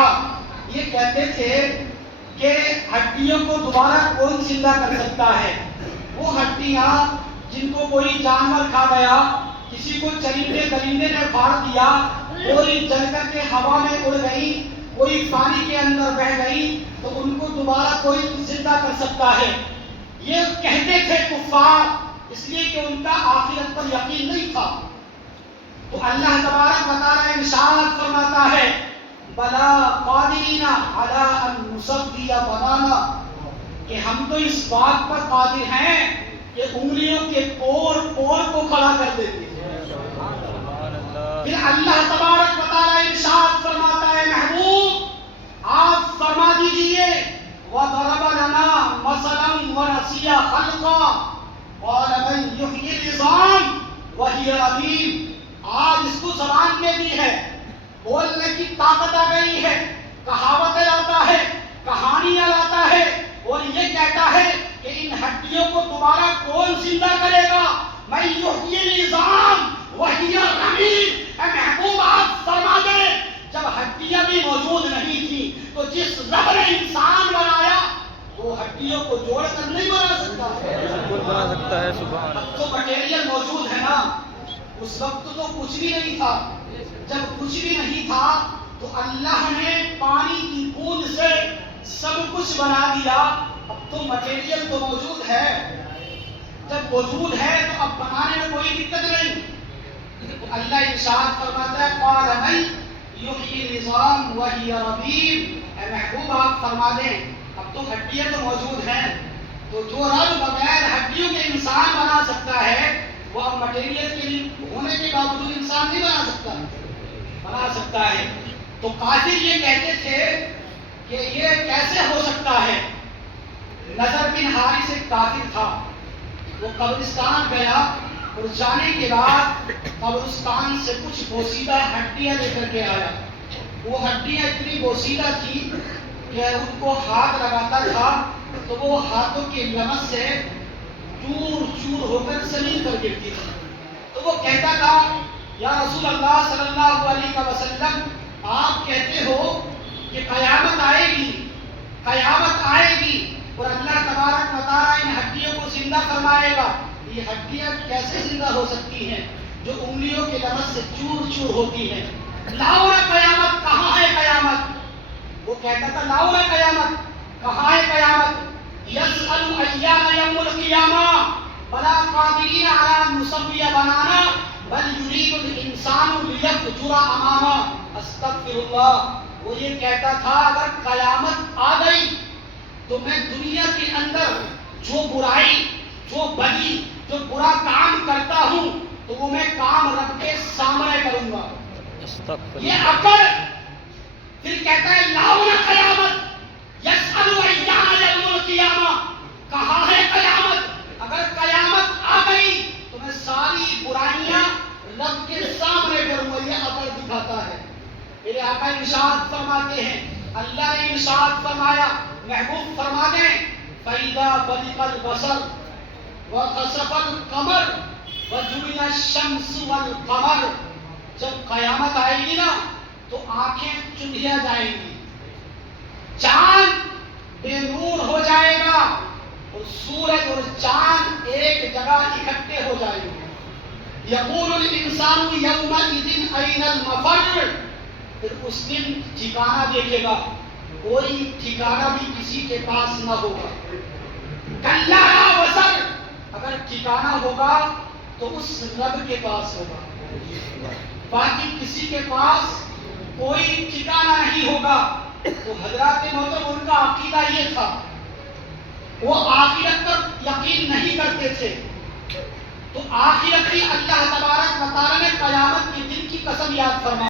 کفار یہ کہتے تھے کہ ہڈیوں کو دوبارہ کون زندہ کر سکتا ہے؟ وہ ہڈیاں جن کو کوئی جانور کھا گیا، کسی کو چرندے درندے نے پھاڑ دیا، کوئی جل کر کے ہوا میں اڑ گئی، کوئی پانی کے اندر بہہ گئی، تو ان کو دوبارہ کوئی زندہ کر سکتا ہے؟ یہ کہتے تھے کفار، اس لیے کہ ان کا آخرت پر یقین نہیں تھا۔ تو اللہ تبارک و تعالی ارشاد فرماتا ہے بلا قادرین علی ان نسوی بنانا، کہ ہم تو اس بات پر قادر ہیں کہ انگلیوں کے پور کو کھڑا کر دیتے ہیں۔ پھر اللہ تبارک و تعالی ارشاد فرماتا ہے محبوب آپ فرما دیجئے وَضَرَبَ لَنَا مَثَلًا وَنَسِيَ خَلْقًا قَالَ مَنْ يُحْيِي الْعِظَامَ وَهِيَ رَمِيمٌ۔ آج اس کو زبان میں دی ہے، بولنے کی طاقت آ گئی ہے، کہاوتیں لاتا ہے، کہانیاں لاتا ہے، اور یہ کہتا ہے کہ ان ہڈیوں کو دوبارہ کون زندہ کرے گا؟ مَنْ يُحْيِي الْعِظَامَ وَهِيَ رَمِيمٌ۔ اے محبوب آپ فرما دیں جب ہڈیاں بھی موجود نہیں تھی تو جس رب نے انسان بنایا وہ ہڈیوں کو جوڑ کر نہیں بنا سکتا؟ بالکل بنا سکتا ہے، سبحان اللہ۔ اب تو مٹیریل موجود ہے نا، اس وقت تو کچھ بھی نہیں تھا۔ جب کچھ بھی نہیں تھا تو اللہ نے پانی کی بوند سے سب کچھ بنا دیا۔ اب تو مٹیریل تو موجود ہے، جب موجود ہے تو اب بنانے میں کوئی دقت نہیں۔ تو اللہ ارشاد فرماتا ہے قال من یحیی العظام وہی رمیم۔ اے محبوب آپ فرما دیں اب تو ہڈیاں تو موجود ہیں، تو جو رب بغیر ہڈیوں کے انسان بنا سکتا ہے وہ اب مٹیریل کے ہونے کے باوجود انسان نہیں بنا سکتا، بنا سکتا ہے۔ تو کافر یہ کہتے تھے کہ یہ کیسے ہو سکتا ہے؟ نضر بن حارث ایک کافر تھا، وہ قبرستان گیا اور جانے کے بعد قبرستان سے کچھ بوسیدہ ہڈیاں لے کر کے آیا۔ وہ ہڈیاں اتنی بوسیدہ تھی کہ ان کو ہاتھ لگاتا تھا تو وہ ہاتھوں کی لمس سے چور چور ہو کر زمین پر گرتی تھی۔ تو وہ کہتا تھا یا رسول اللہ صلی اللہ علیہ وسلم آپ کہتے ہو کہ قیامت آئے گی، قیامت آئے گی اور اللہ تبارک و تعالیٰ ان ہڈیوں کو زندہ فرمائے گا، یہ ہڈیاں کیسے زندہ ہو سکتی ہیں جو انگلیوں کے لمس سے چور چور ہوتی ہیں؟ لاؤ نا قیامت، کہاں ہے قیامت؟ وہ کہتا تھا لاؤ نا قیامت، کہاں ہے قیامت؟ یسأل ایان یوم القیامہ بلا قادرین علی ان نسوی بنانا بل یرید الانسان لیفجر امامہ۔ استغفر اللہ۔ وہ یہ کہتا تھا اگر قیامت آ گئی تو میں دنیا کے اندر جو برائی، جو بدی، جو برا کام کرتا ہوں تو وہ میں کام رب کے سامنے کروں گا۔ یہ عقل۔ پھر کہتا ہے لاؤ نا قیامت، یسأل ایان یوم القیامہ، کہاں ہے قیامت؟ اگر قیامت آ گئی تو میں ساری برائیاں رب کے سامنے کروں گا۔ یہ عقل دکھاتا ہے۔ میرے آقا ارشاد فرماتے ہیں، اللہ نے ارشاد فرمایا محبوب فرما دیں فَإِذَا بَرِقَ الْبَصَرُ وَخَسَفَ الْقَمَرُ وَجُمِعَ الشَّمْسُ وَالْقَمَرُ۔ جب قیامت آئے گی نا تو آنکھیں چندھیا جائیں گی، چاند بے نور ہو جائے گا اور سورج اور چاند ایک جگہ اکٹھے ہو جائیں گے۔ یقول الانسان یومئذ این المفر۔ پھر اس دن ٹھکانہ دیکھے گا، کوئی ٹھکانہ بھی کسی کے پاس نہ ہوگا۔ کلا لا وزر، اگر ٹھکانہ ہوگا تو اس رب کے پاس ہوگا، باقی کسی کے پاس کوئی ٹھکانہ نہیں ہوگا۔ تو حضرات محترم ان کا عقیدہ یہ تھا، وہ آخرت پر یقین نہیں کرتے تھے۔ تو آخرت کی اللہ تبارک و تعالی نے قیامت کے دن کی قسم یاد فرمائی۔